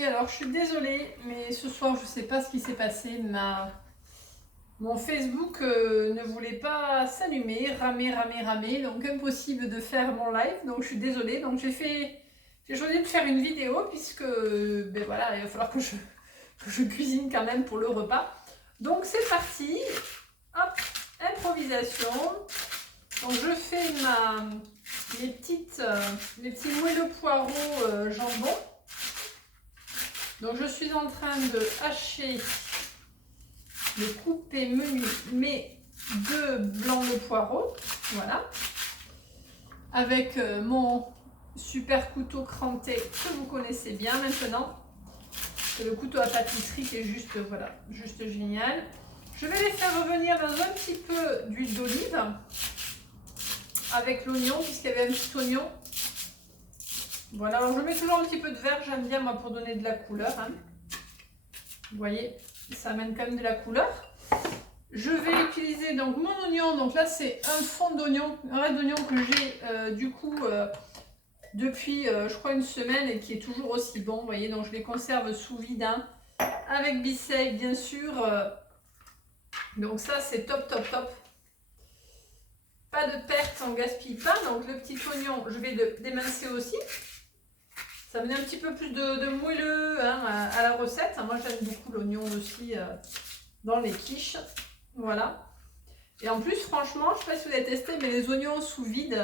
Oui, alors je suis désolée, mais ce soir, je sais pas ce qui s'est passé. Mon Facebook ne voulait pas s'allumer, ramer, donc impossible de faire mon live. Donc je suis désolée. Donc j'ai choisi de faire une vidéo puisque, ben voilà, il va falloir que je cuisine quand même pour le repas. Donc c'est parti. Hop, improvisation. Donc je fais mes petits moelleux poireaux jambon. Donc je suis en train de hacher, de couper mes 2 blancs de poireaux, voilà, avec mon super couteau cranté que vous connaissez bien maintenant. C'est le couteau à pâtisserie qui est juste, voilà, juste génial. Je vais les faire revenir dans un petit peu d'huile d'olive avec l'oignon, puisqu'il y avait un petit oignon. Voilà, alors je mets toujours un petit peu de vert, j'aime bien moi pour donner de la couleur. Hein. Vous voyez, ça amène quand même de la couleur. Je vais utiliser donc mon oignon, donc là c'est un fond d'oignon, un reste d'oignon que j'ai depuis je crois une semaine et qui est toujours aussi bon. Vous voyez, donc je les conserve sous vide, hein, avec Bissey bien sûr. Donc ça c'est top. Pas de perte, on gaspille pas. Donc le petit oignon, je vais le démincer aussi. Ça met un petit peu plus de moelleux, hein, à la recette. Moi j'aime beaucoup l'oignon aussi dans les quiches. Voilà. Et en plus, franchement, je ne sais pas si vous avez testé, mais les oignons sous vide,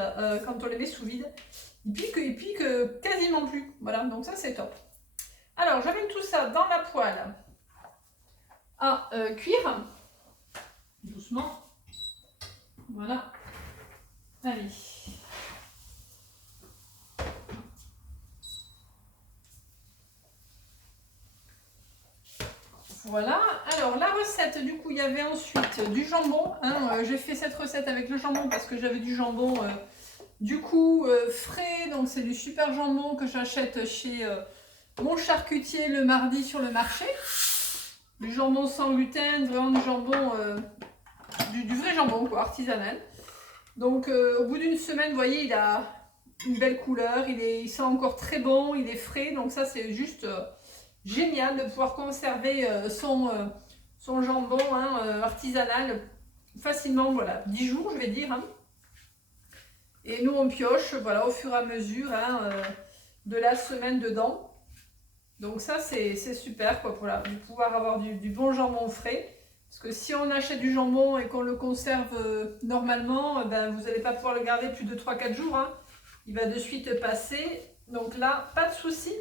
quand on les met sous vide, ils piquent quasiment plus. Voilà, donc ça c'est top. Alors j'amène tout ça dans la poêle à cuire. Doucement. Voilà. Allez. Voilà, alors la recette, du coup, il y avait ensuite du jambon. Hein, j'ai fait cette recette avec le jambon parce que j'avais du jambon, frais. Donc c'est du super jambon que j'achète chez mon charcutier le mardi sur le marché. Du jambon sans gluten, vraiment du jambon, du vrai jambon, quoi, artisanal. Donc au bout d'une semaine, vous voyez, il a une belle couleur, il sent encore très bon, il est frais. Donc ça, c'est juste... génial de pouvoir conserver son jambon, hein, artisanal facilement, voilà, 10 jours je vais dire. Hein. Et nous on pioche, voilà, au fur et à mesure, hein, de la semaine dedans. Donc ça c'est super quoi, voilà, de pouvoir avoir du bon jambon frais. Parce que si on achète du jambon et qu'on le conserve normalement, ben, vous n'allez pas pouvoir le garder plus de 3-4 jours. Hein. Il va de suite passer. Donc là, pas de souci.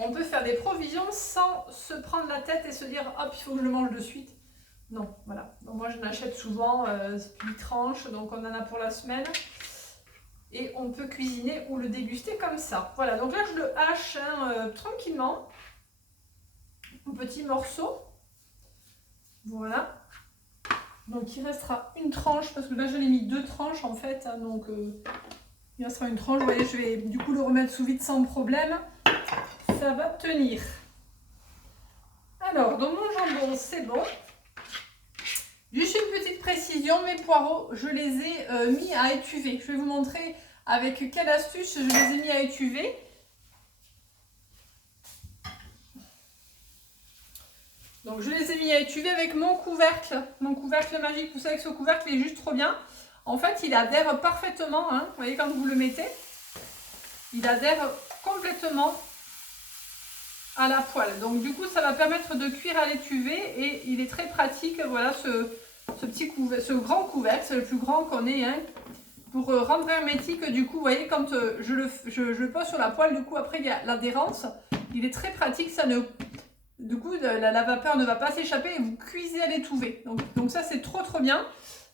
On peut faire des provisions sans se prendre la tête et se dire hop, il faut que je le mange de suite. Non, voilà. Donc moi je n'achète souvent 8 tranches, donc on en a pour la semaine. Et on peut cuisiner ou le déguster comme ça. Voilà, donc là je le hache, hein, tranquillement, en petits morceaux. Voilà. Donc il restera une tranche, parce que là j'en ai mis 2 tranches en fait. Hein, donc il restera une tranche. Vous voyez, je vais du coup le remettre sous vide sans problème. Ça va tenir. Alors, dans mon jambon, c'est bon. Juste une petite précision, mes poireaux, je les ai mis à étuver. Je vais vous montrer avec quelle astuce je les ai mis à étuver. Donc, je les ai mis à étuver avec mon couvercle magique. Vous savez que ce couvercle est juste trop bien. En fait, il adhère parfaitement. Hein. Vous voyez, quand vous le mettez, il adhère complètement à la poêle. Donc du coup ça va permettre de cuire à l'étuvée et il est très pratique. Voilà ce grand couvercle, c'est le plus grand qu'on ait, hein, pour rendre hermétique. Du coup vous voyez quand je le pose sur la poêle, du coup après il y a l'adhérence, il est très pratique, du coup la vapeur ne va pas s'échapper et vous cuisez à l'étouvé. Donc ça c'est trop bien,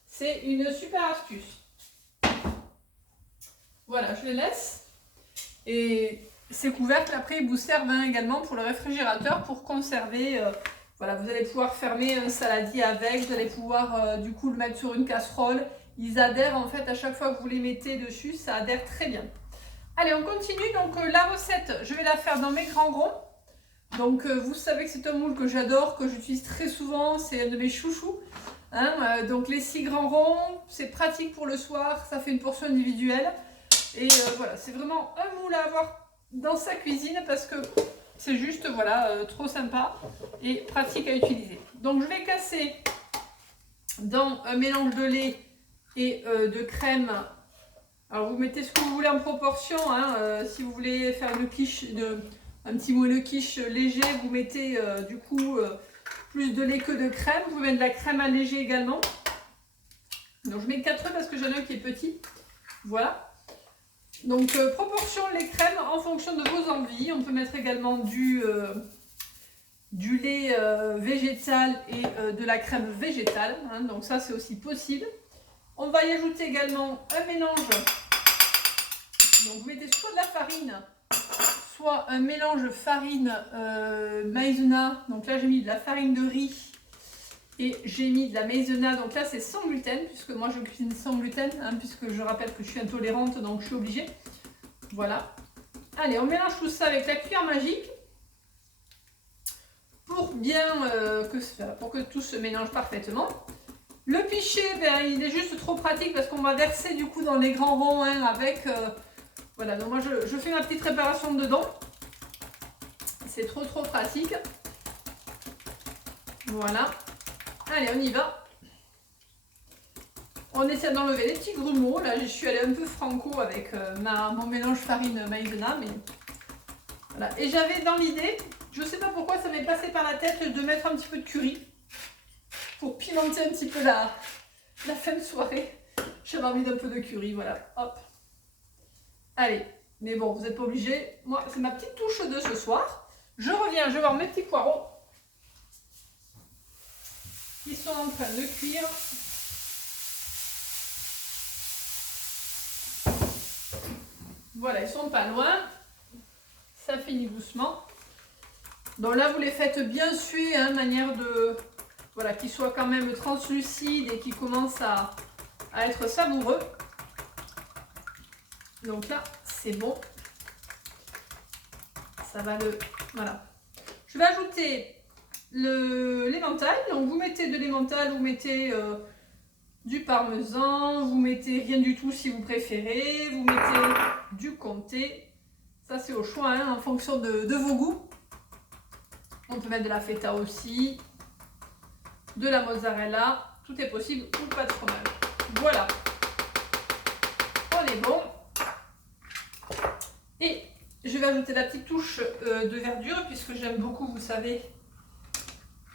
c'est une super astuce. Voilà, je les laisse. Et ces couvercles, après, ils vous servent, hein, également pour le réfrigérateur pour conserver. Voilà, vous allez pouvoir fermer un saladier avec, vous allez pouvoir du coup le mettre sur une casserole. Ils adhèrent en fait à chaque fois que vous les mettez dessus, ça adhère très bien. Allez, on continue. Donc la recette, je vais la faire dans mes grands ronds. Donc vous savez que c'est un moule que j'adore, que j'utilise très souvent, c'est un de mes chouchous. Hein, donc les 6 grands ronds, c'est pratique pour le soir, ça fait une portion individuelle. Et voilà, c'est vraiment un moule à avoir dans sa cuisine parce que c'est juste voilà, trop sympa et pratique à utiliser. Donc je vais casser dans un mélange de lait et de crème. Alors vous mettez ce que vous voulez en proportion, hein, si vous voulez faire une quiche, un petit moelleux quiche léger, vous mettez du coup plus de lait que de crème. Vous pouvez mettre de la crème allégée également. Donc je mets 4 œufs parce que j'en ai un qui est petit. Voilà. Donc proportion lait crème en fonction de vos envies. On peut mettre également du lait végétal et de la crème végétale. Hein, donc ça c'est aussi possible. On va y ajouter également un mélange. Donc vous mettez soit de la farine, soit un mélange farine maïzena. Donc là j'ai mis de la farine de riz et j'ai mis de la maïzena. Donc là c'est sans gluten, puisque moi je cuisine sans gluten, hein, puisque je rappelle que je suis intolérante, donc je suis obligée. Voilà. Allez, on mélange tout ça avec la cuillère magique pour bien pour que tout se mélange parfaitement. Le pichet, ben, il est juste trop pratique parce qu'on va verser du coup dans les grands ronds hein, avec... voilà, donc moi je fais ma petite préparation dedans. C'est trop pratique. Voilà. Allez, on y va. On essaie d'enlever les petits grumeaux. Là, je suis allée un peu franco avec mon mélange farine maïzena. Mais... voilà. Et j'avais dans l'idée, je ne sais pas pourquoi ça m'est passé par la tête de mettre un petit peu de curry pour pimenter un petit peu la fin de soirée. J'avais envie d'un peu de curry, voilà. Hop. Allez. Mais bon, vous n'êtes pas obligés. Moi, c'est ma petite touche de ce soir. Je reviens, je vais voir mes petits poireaux qui sont en train de cuire. Voilà, ils sont pas loin. Ça finit doucement. Donc là, vous les faites bien suer, hein, manière de... voilà, qu'ils soient quand même translucides et qu'ils commencent à être savoureux. Donc là, c'est bon. Ça va le... voilà. Je vais ajouter l'emmental. Donc vous mettez de l'emmental, vous mettez du parmesan, vous mettez rien du tout si vous préférez. Vous mettez du comté. Ça c'est au choix, hein, en fonction de vos goûts. On peut mettre de la feta aussi, de la mozzarella, tout est possible, ou pas de fromage. Voilà, on est bon. Et je vais ajouter la petite touche de verdure, puisque j'aime beaucoup, vous savez,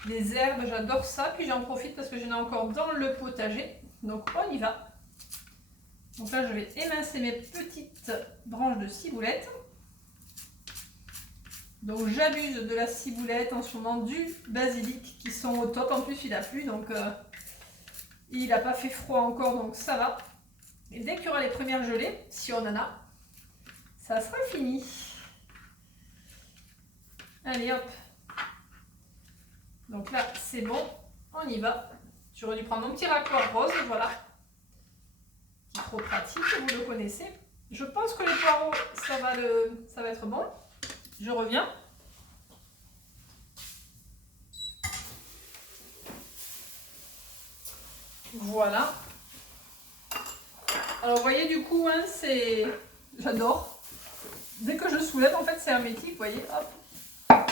les herbes, j'adore ça. Puis j'en profite parce que j'en ai encore dans le potager. Donc on y va. Donc là, je vais émincer mes petites branches de ciboulette. Donc j'abuse de la ciboulette, en ce moment du basilic qui sont au top. En plus il a plu, donc il n'a pas fait froid encore, donc ça va. Et dès qu'il y aura les premières gelées, si on en a, ça sera fini. Allez hop. Donc là c'est bon, on y va. J'aurais dû prendre mon petit raccord rose, voilà. Qui est trop pratique, vous le connaissez. Je pense que les poireaux, ça va être bon. Je reviens. Voilà. Alors vous voyez du coup, hein, c'est... j'adore. Dès que je soulève, en fait c'est hermétique, vous voyez, hop. Bah,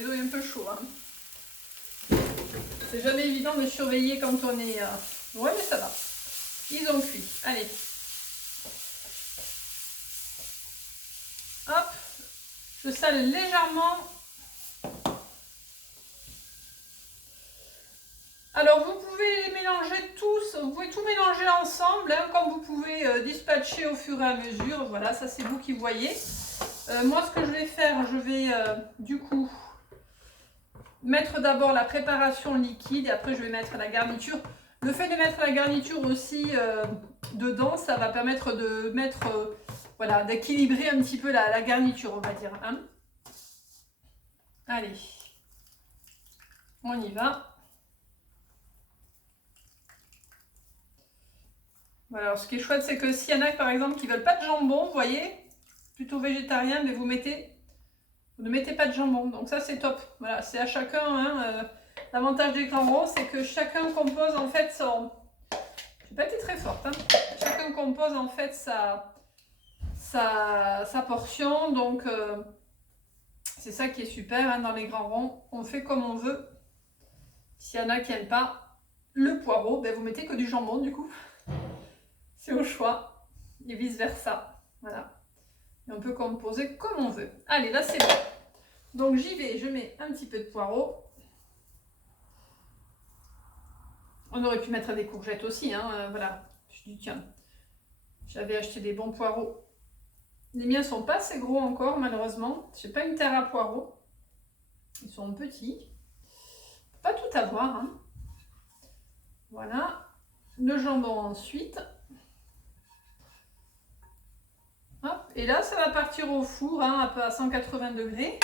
ils ont eu un peu chaud. Hein. C'est jamais évident de surveiller quand on est... Ouais mais ça va. Ils ont cuit. Allez. Hop. Je sale légèrement. Alors vous pouvez les mélanger tous, vous pouvez tout mélanger ensemble, hein, comme vous pouvez dispatcher au fur et à mesure. Voilà, ça c'est vous qui voyez. Moi ce que je vais faire, je vais du coup mettre d'abord la préparation liquide et après je vais mettre la garniture. Le fait de mettre la garniture aussi dedans, ça va permettre de mettre... voilà, d'équilibrer un petit peu la garniture, on va dire. Hein. Allez, on y va. Voilà, alors ce qui est chouette, c'est que s'il y en a par exemple qui ne veulent pas de jambon, vous voyez, plutôt végétarien, mais vous ne mettez pas de jambon. Donc ça c'est top. Voilà, c'est à chacun. Hein, l'avantage des grands ronds, c'est que chacun compose en fait son... Je n'ai pas été très forte. Hein. Chacun compose en fait sa portion. Donc c'est ça qui est super, hein, dans les grands ronds. On fait comme on veut. S'il y en a qui n'aiment pas le poireau, ben vous mettez que du jambon du coup. C'est au choix. Et vice versa. Voilà. Et on peut composer comme on veut. Allez, là c'est bon. Donc j'y vais, je mets un petit peu de poireau. On aurait pu mettre des courgettes aussi, hein, voilà. Je dis tiens, j'avais acheté des bons poireaux. Les miens sont pas assez gros encore, malheureusement. J'ai pas une terre à poireaux. Ils sont petits. Pas tout avoir, hein. Voilà. Le jambon ensuite. Hop. Et là, ça va partir au four, hein, un peu à 180 degrés.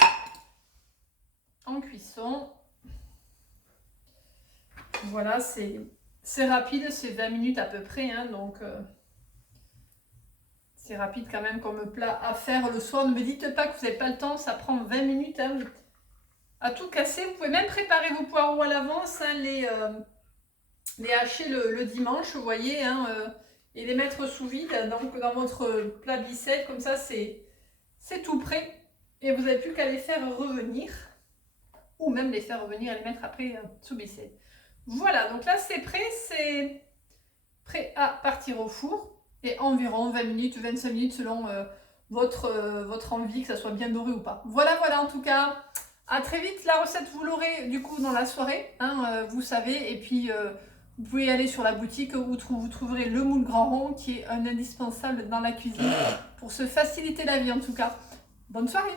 En cuisson. Voilà, c'est rapide, c'est 20 minutes à peu près, hein, donc c'est rapide quand même comme plat à faire le soir. Ne me dites pas que vous n'avez pas le temps, ça prend 20 minutes, hein, à tout casser. Vous pouvez même préparer vos poireaux à l'avance, hein, les hacher le dimanche, vous voyez, hein, et les mettre sous vide, donc dans votre plat bicelle, comme ça c'est tout prêt. Et vous n'avez plus qu'à les faire revenir, ou même les faire revenir et les mettre après sous bicelle. Voilà, donc là c'est prêt à partir au four. Et environ 20 minutes, 25 minutes selon votre envie, que ça soit bien doré ou pas. Voilà, en tout cas, à très vite. La recette, vous l'aurez du coup dans la soirée, hein, vous savez. Et puis, vous pouvez aller sur la boutique où vous trouverez le moule grand rond, qui est un indispensable dans la cuisine pour se faciliter la vie en tout cas. Bonne soirée!